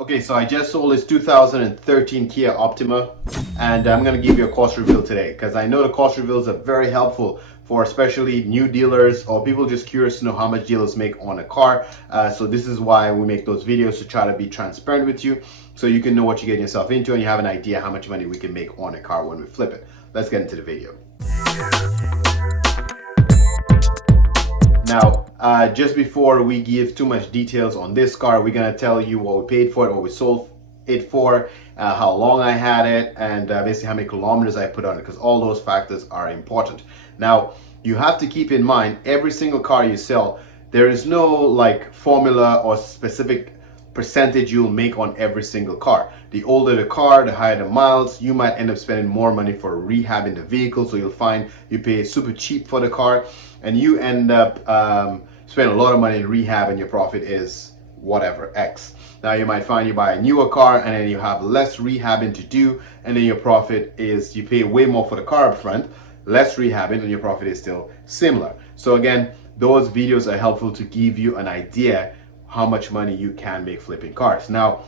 Okay, so I just sold this 2013 Kia Optima, and I'm going to give you a cost reveal today because I know the cost reveals are very helpful for especially new dealers or people just curious to know how much dealers make on a car. So this is why we make those videos, to try to be transparent with you so you can know what you're getting yourself into and you have an idea how much money we can make on a car when we flip it. Let's get into the video. Now, just before we give too much details on this car, we're gonna tell you what we paid for it, what we sold it for, how long I had it, and basically how many kilometers I put on it, because all those factors are important. Now, you have to keep in mind, every single car you sell, there is no like formula or specific percentage you'll make on every single car. The older the car, the higher the miles, you might end up spending more money for rehabbing the vehicle. So you'll find you pay super cheap for the car and you end up spending a lot of money in rehab and your profit is whatever, X. Now you might find you buy a newer car and then you have less rehabbing to do, and then your profit is you pay way more for the car up front, less rehabbing, and your profit is still similar. So again, those videos are helpful to give you an idea how much money you can make flipping cars. Now,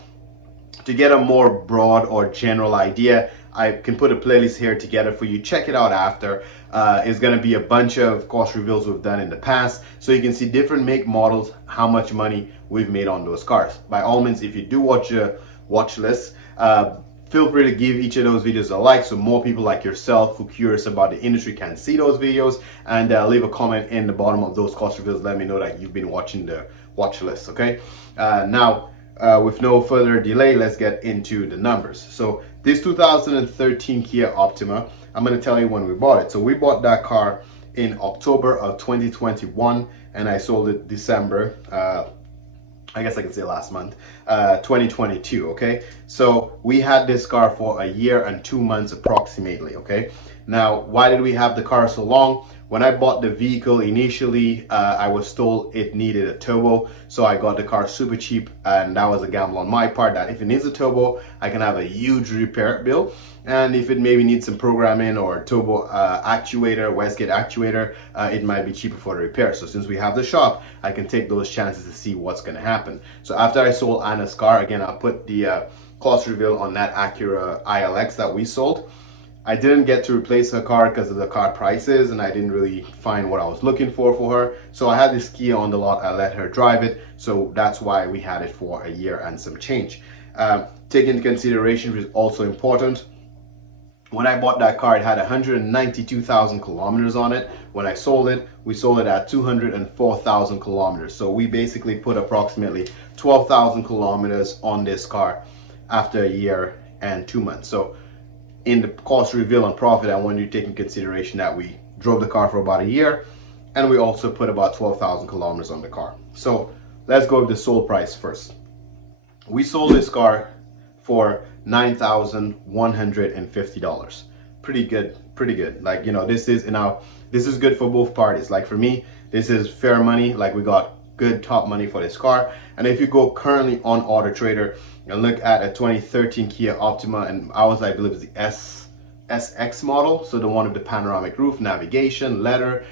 to get a more broad or general idea, I can put a playlist here together for you. Check it out after. It's going to be a bunch of cost reveals we've done in the past, so you can see different make models, how much money we've made on those cars. By all means, if you do watch a watch list, feel free to give each of those videos a like so more people like yourself who are curious about the industry can see those videos, and leave a comment in the bottom of those cost reveals. Let me know that you've been watching the watch list. Okay, now with no further delay, let's get into the numbers. So this 2013 Kia Optima, I'm going to tell you when we bought it. So we bought that car in October of 2021 and I sold it December, I guess I can say last month, 2022. Okay, so we had this car for a year and 2 months approximately. Okay, now why did we have the car so long? When I bought the vehicle initially, I was told it needed a turbo, so I got the car super cheap, and that was a gamble on my part that if it needs a turbo, I can have a huge repair bill, and if it maybe needs some programming or turbo actuator, wastegate actuator, it might be cheaper for the repair. So since we have the shop, I can take those chances to see what's going to happen. So after I sold Anna's car, again, I'll put the cost reveal on that Acura ILX that we sold. I didn't get to replace her car because of the car prices, and I didn't really find what I was looking for her. So I had this Kia on the lot, I let her drive it. So that's why we had it for a year and some change. Take into consideration, which is also important, when I bought that car, it had 192,000 kilometers on it. When I sold it, we sold it at 204,000 kilometers. So we basically put approximately 12,000 kilometers on this car after a year and 2 months. So in the cost reveal and profit, I want you to take in consideration that we drove the car for about a year and we also put about 12,000 kilometers on the car. So let's go with the sold price first. We sold this car for $9,150. Pretty good, pretty good. Like, you know, this is good for both parties. Like for me, this is fair money. Like we got good top money for this car. And if you go currently on Auto Trader and look at a 2013 Kia Optima, and ours I believe is the SX model, so the one with the panoramic roof, navigation, leather,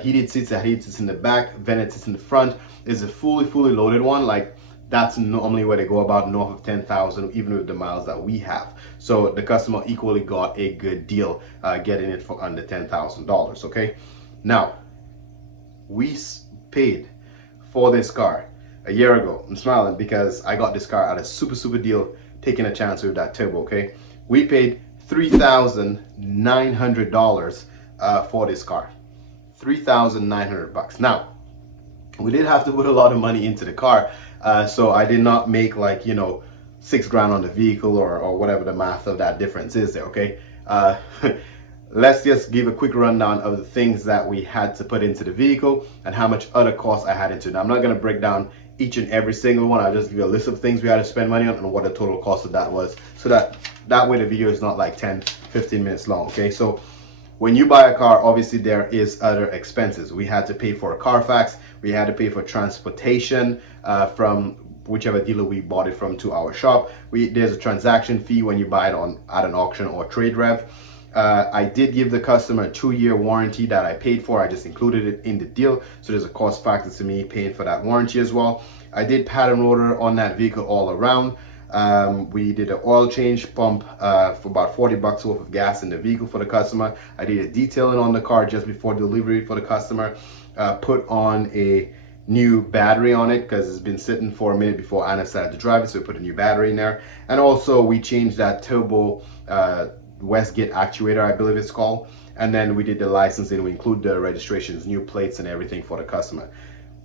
heated seats in the back, vented seats in the front, is a fully loaded one. Like that's normally where they go about north of 10,000, even with the miles that we have. So the customer equally got a good deal getting it for under $10,000. Okay, now we paid for this car a year ago. I'm smiling because I got this car at a super deal, taking a chance with that turbo. Okay, we paid $3,900 for this car. $3,900. Now we did have to put a lot of money into the car, so I did not make like, you know, $6 grand on the vehicle or whatever the math of that difference is there. Okay, let's just give a quick rundown of the things that we had to put into the vehicle and how much other costs I had into it. Now, I'm not going to break down each and every single one. I'll just give you a list of things we had to spend money on and what the total cost of that was, so that way the video is not like 10-15 minutes long. Okay, so when you buy a car, obviously there is other expenses. We had to pay for a Carfax, we had to pay for transportation from whichever dealer we bought it from to our shop. There's a transaction fee when you buy it at an auction or trade rev. I did give the customer a 2-year warranty that I paid for. I just included it in the deal, so there's a cost factor to me paying for that warranty as well. I did pattern rotor on that vehicle all around. We did an oil change pump for about $40 worth of gas in the vehicle for the customer. I did a detailing on the car just before delivery for the customer. Put on a new battery on it because it's been sitting for a minute before Anna decided to drive it, so we put a new battery in there. And also we changed that turbo Westgate actuator, I believe it's called. And then we did the licensing. We include the registrations, new plates, and everything for the customer.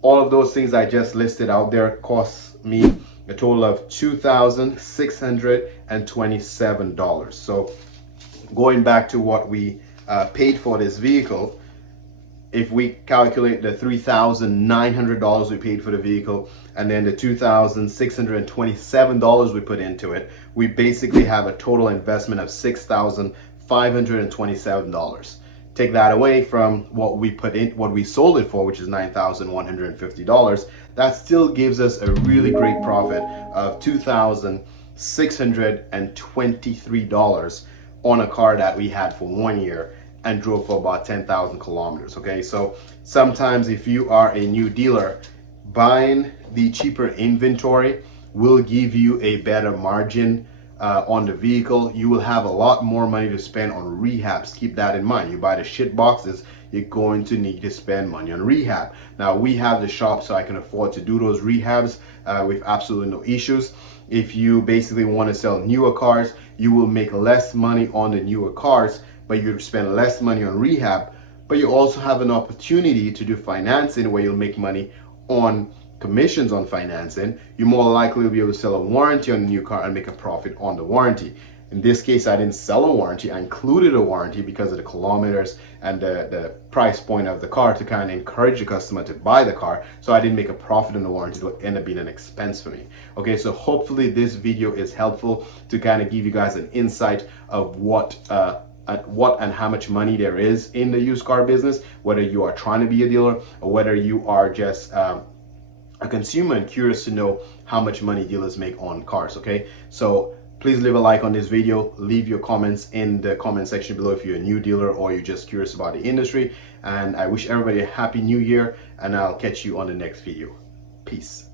All of those things I just listed out there cost me a total of $2,627. So going back to what we paid for this vehicle, if we calculate the $3,900 we paid for the vehicle and then the $2,627 we put into it, we basically have a total investment of $6,527. Take that away from what we put in, what we sold it for, which is $9,150. That still gives us a really great profit of $2,623 on a car that we had for 1 year and drove for about 10,000 kilometers. Okay, so sometimes if you are a new dealer, buying the cheaper inventory will give you a better margin on the vehicle. You will have a lot more money to spend on rehabs. Keep that in mind. You buy the shit boxes, you're going to need to spend money on rehab. Now we have the shop, so I can afford to do those rehabs with absolutely no issues. If you basically want to sell newer cars, you will make less money on the newer cars, but you spend less money on rehab. But you also have an opportunity to do financing where you'll make money on commissions on financing. You more likely will be able to sell a warranty on a new car and make a profit on the warranty. In this case, I didn't sell a warranty. I included a warranty because of the kilometers and the price point of the car to kind of encourage the customer to buy the car. So I didn't make a profit on the warranty. It will end up being an expense for me. Okay, so hopefully this video is helpful to kind of give you guys an insight of what and how much money there is in the used car business, whether you are trying to be a dealer or whether you are just a consumer and curious to know how much money dealers make on cars. Okay, so please leave a like on this video, leave your comments in the comment section below if you're a new dealer or you're just curious about the industry. And I wish everybody a happy new year, and I'll catch you on the next video. Peace.